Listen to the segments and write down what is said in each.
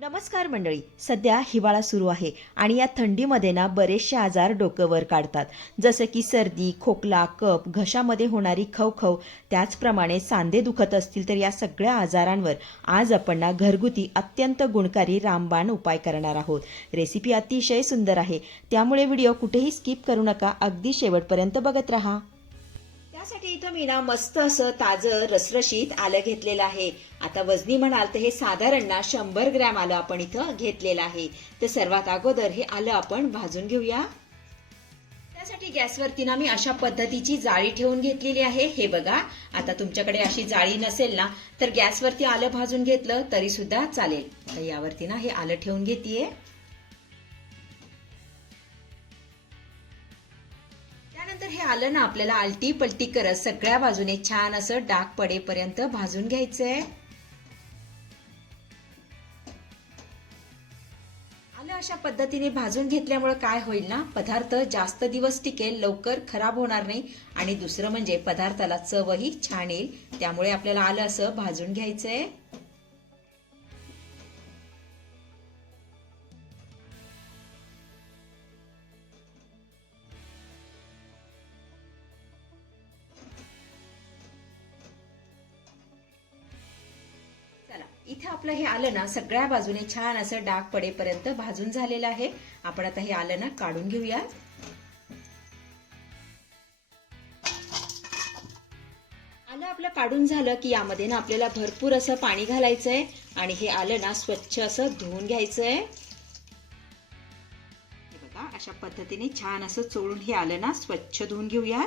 नमस्कार मंडळी सध्या हिवाळा सुरू आहे आणि या थंडीमध्ये ना बरेचसे आजार डोकंवर काढतात. जसं की सर्दी खोकला कप घशामध्ये होणारी खवखव त्याचप्रमाणे सांधे दुखत असतील तर या सगळ्या आजारांवर आज आपण ना घरगुती अत्यंत गुणकारी रामबाण उपाय करणार आहोत. रेसिपी अतिशय सुंदर आहे. त्यामुळे व्हिडिओ कुठेही स्किप करू नका. अगदी शेवटपर्यंत बघत राहा. त्यासाठी इथं मी ना मस्त असं ताजं रसरशीत आलं घेतलेलं आहे. आता वजनी म्हणाल तर हे साधारण ना शंभर ग्रॅम आलं आपण इथं घेतलेलं आहे. तर सर्वात अगोदर हे आलं आपण भाजून घेऊया. त्यासाठी गॅसवरती ना मी अशा पद्धतीची जाळी ठेवून घेतलेली आहे. हे बघा आता तुमच्याकडे अशी जाळी नसेल ना तर गॅसवरती आलं भाजून घेतलं तरी सुद्धा चालेल. तर यावरती ना हे आलं ठेवून घेतेय. हे आलं ना आपल्याला आलटी पलटी करत सगळ्या बाजूने छान असं डाग पडेपर्यंत भाजून घ्यायचंय. आलं अशा पद्धतीने भाजून घेतल्यामुळे काय होईल ना? पदार्थ जास्त दिवस टिकेल लवकर खराब होणार नाही आणि दुसरं म्हणजे पदार्थाला चवही छान येईल. त्यामुळे आपल्याला आलं असं भाजून घ्यायचंय. इथे आपलं हे आलं ना सगळ्या बाजूने छान असं डाग पडेपर्यंत भाजून झालेलं आहे. आपण आता हे आलं ना काढून घेऊया. आलं आपलं काढून झालं की यामध्ये ना आपल्याला भरपूर असं पाणी घालायचंय आणि हे आलं ना स्वच्छ असं धुवून घ्यायचंय. बघा अशा पद्धतीने छान असं चोळून हे आलं ना स्वच्छ धुवून घेऊया.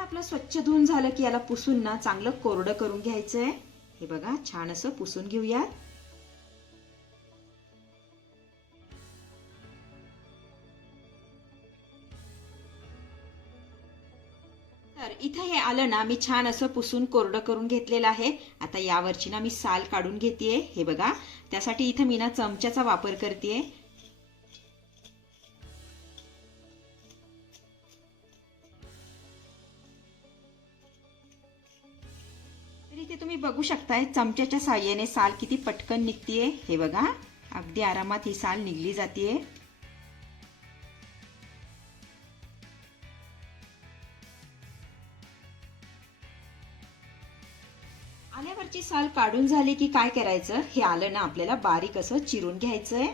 आलं आपलं स्वच्छ धुवून झालं की याला पुसून ना चांगलं कोरडं करून घ्यायचं आहे हे बघा छान असं पुसून घेऊया तर इथं हे आलं ना मी छान असं पुसून कोरडं करून घेतलेलं आहे. आता यावरची ना मी साल काढून घेतेय. हे बघा त्यासाठी इथं मी ना चमच्याचा वापर करतेय. इथे तुम्ही बघू शकताय चमच्याच्या साह्याने साल किती पटकन निघतीये. हे बघा अगदी आरामात ही साल निघली जातीये. आल्यावरची साल काढून झाली की काय करायचं? हे आलं ना आपल्याला बारीक असं चिरून घ्यायचंय.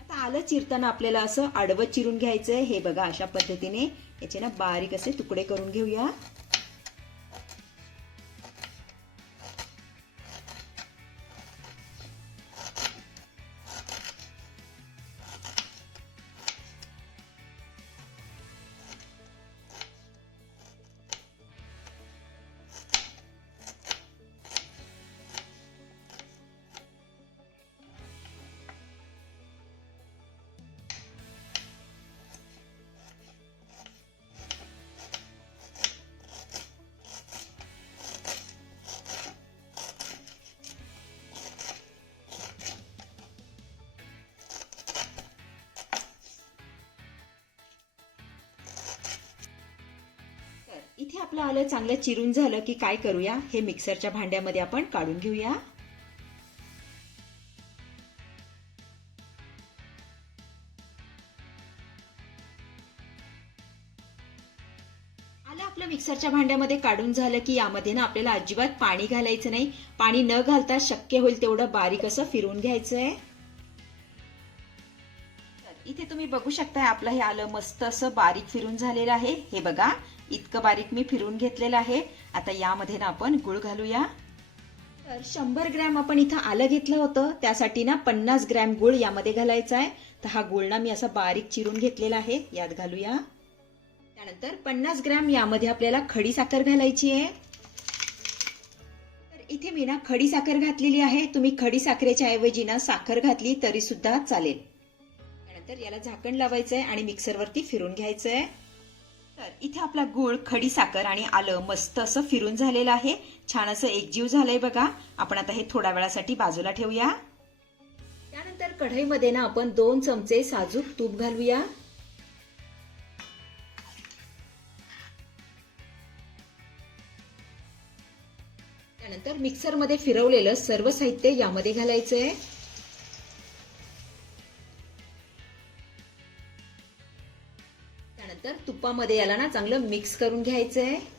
आता आलं चिरताना आपल्याला असं आडवं चिरून घ्यायचंय. हे बघा अशा पद्धतीने याचे ना बारीक असे तुकडे करून घेऊया. आपलं आलं चांगलं चिरून झालं की काय करूया? हे मिक्सरच्या भांड्यामध्ये आपण काढून घेऊया. आलं आपलं मिक्सरच्या भांड्यामध्ये काढून झालं की यामध्ये ना आपल्याला अजिबात पाणी घालायचं नाही. पाणी न घालता शक्य होईल तेवढं बारीक असं फिरवून घ्यायचं आहे तुम्ही बघू शकताय आपलं हे आलं मस्त असं बारीक फिरून झालेलं आहे. हे बघा इतकं बारीक मी फिरून घेतलेलं आहे. आता यामध्ये ना आपण गुळ घालूया. तर शंभर ग्रॅम आपण इथं आलं घेतलं होतं. त्यासाठी ना पन्नास ग्रॅम गुळ यामध्ये घालायचा आहे. तर हा गुळ ना मी असा बारीक चिरून घेतलेला आहे. यात घालूया. त्यानंतर पन्नास ग्रॅम यामध्ये आपल्याला खडी साखर घालायची आहे. तर इथे मी ना खडी साखर घातलेली आहे. तुम्ही खडी साखरेच्या ऐवजी ना साखर घातली तरी सुद्धा चालेल. तर याला झाकण लावायचंय आणि मिक्सरवरती फिरून घ्यायचंय. तर इथे आपला गूळ खडी साखर आणि आलं मस्त असं फिरून झालेलं आहे. छान असं एकजीव झालंय बघा. आपण आता हे थोड्या वेळासाठी बाजूला ठेवूया. त्यानंतर कढईमध्ये ना आपण दोन चमचे साजूक तूप घालूया. त्यानंतर मिक्सरमध्ये फिरवलेलं सर्व साहित्य यामध्ये घालायचं आहे त्यानंतर तुपामध्ये याला ना चांगलं मिक्स करून घ्यायचं आहे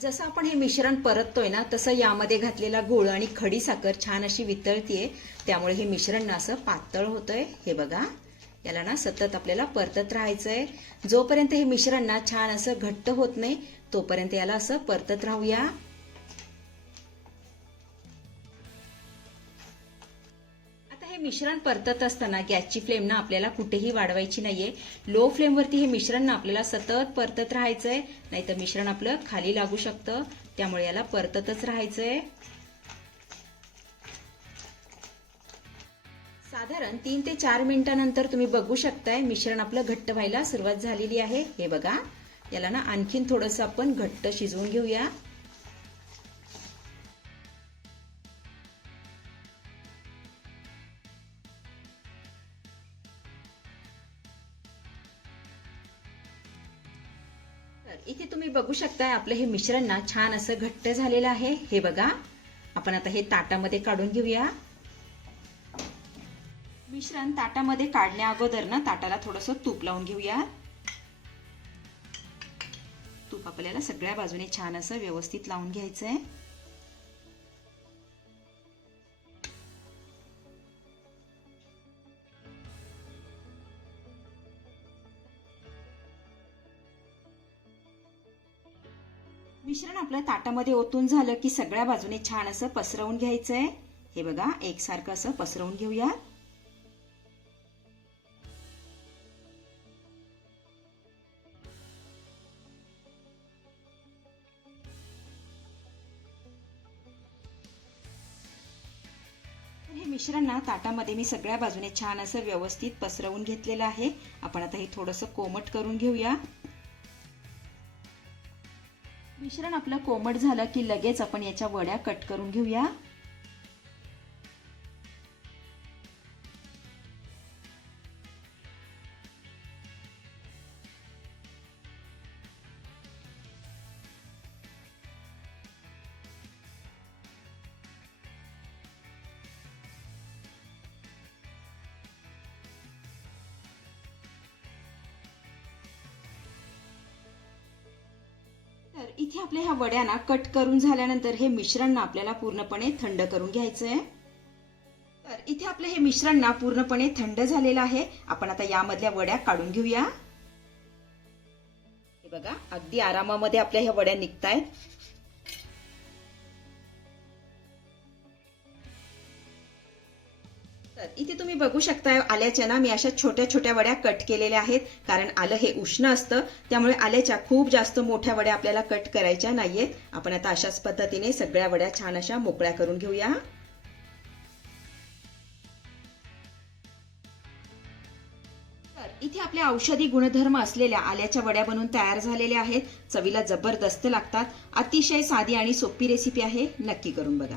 जसं आपण हे मिश्रण परततोय ना तसं यामध्ये घातलेला गुळ आणि खडी साखर छान अशी वितळतीये. त्यामुळे हे मिश्रण ना असं पातळ होतंय. हे बघा याला ना सतत आपल्याला परतत राहायचंय. जोपर्यंत हे मिश्रण ना छान असं घट्ट होत नाही तोपर्यंत याला असं परतत राहूया. आता हे मिश्रण परतत असताना गॅसची फ्लेम ना आपल्याला कुठेही वाढवायची नाहीये. लो फ्लेमवरती हे मिश्रण ना आपल्याला सतत परतत राहायचंय. नाहीतर मिश्रण आपलं खाली लागू शकतं. त्यामुळे याला परततच राहायचंय. साधारण तीन ते चार मिनिटानंतर तुम्ही बघू शकताय मिश्रण आपलं घट्ट व्हायला सुरुवात झालेली आहे. हे बघा. याला ना आणखीन थोडंसं आपण घट्ट शिजवून घेऊया. तर इथे तुम्ही बघू शकताय आपलं हे मिश्रण ना छान असं घट्ट झालेलं आहे. हे बघा आपण आता हे ताटामध्ये काढून घेऊया. मिश्रण ताटामध्ये काढण्या अगोदर ना ताटाला थोडंसं तूप लावून घेऊया. आपल्याला सगळ्या बाजूने छान असं व्यवस्थित लावून घ्यायचं आहे मिश्रण आपलं ताटामध्ये ओतून झालं की सगळ्या बाजूने छान असं पसरवून घ्यायचंय. हे बघा एकसारखं असं पसरवून घेऊया मिश्रण ना ताटामध्ये मी सगळ्या बाजूने छान असं व्यवस्थित पसरवून घेतलेलं आहे. आपण आता हे थोडंसं कोमट करून घेऊया. मिश्रण आपलं कोमट झालं की लगेच आपण याच्या वड्या कट करून घेऊया. इथे आपल्या ह्या वड्या ना कट करून झाल्यानंतर हे मिश्रण ना आपल्याला पूर्णपणे थंड करून घ्यायचं आहे तर इथे आपलं हे मिश्रण ना पूर्णपणे थंड झालेलं आहे. आपण आता यामधल्या वड्या काढून घेऊया. हे बघा अगदी आरामामध्ये आपल्या ह्या वड्या निघतायत. तर इथे तुम्ही बघू शकता आल्याच्या ना मी अशा छोट्या छोट्या वड्या कट केलेल्या आहेत. कारण आलं हे उष्ण असतं. त्यामुळे आल्याच्या खूप जास्त मोठ्या वड्या आपल्याला कट करायच्या नाहीयेत. आपण आता अशाच पद्धतीने सगळ्या वड्या छान अशा मोकळ्या करून घेऊया. इथे आपल्या औषधी गुणधर्म असलेल्या आल्याच्या वड्या बनवून तयार झालेल्या आहेत. चवीला जबरदस्त लागतात. अतिशय साधी आणि सोपी रेसिपी आहे. नक्की करून बघा.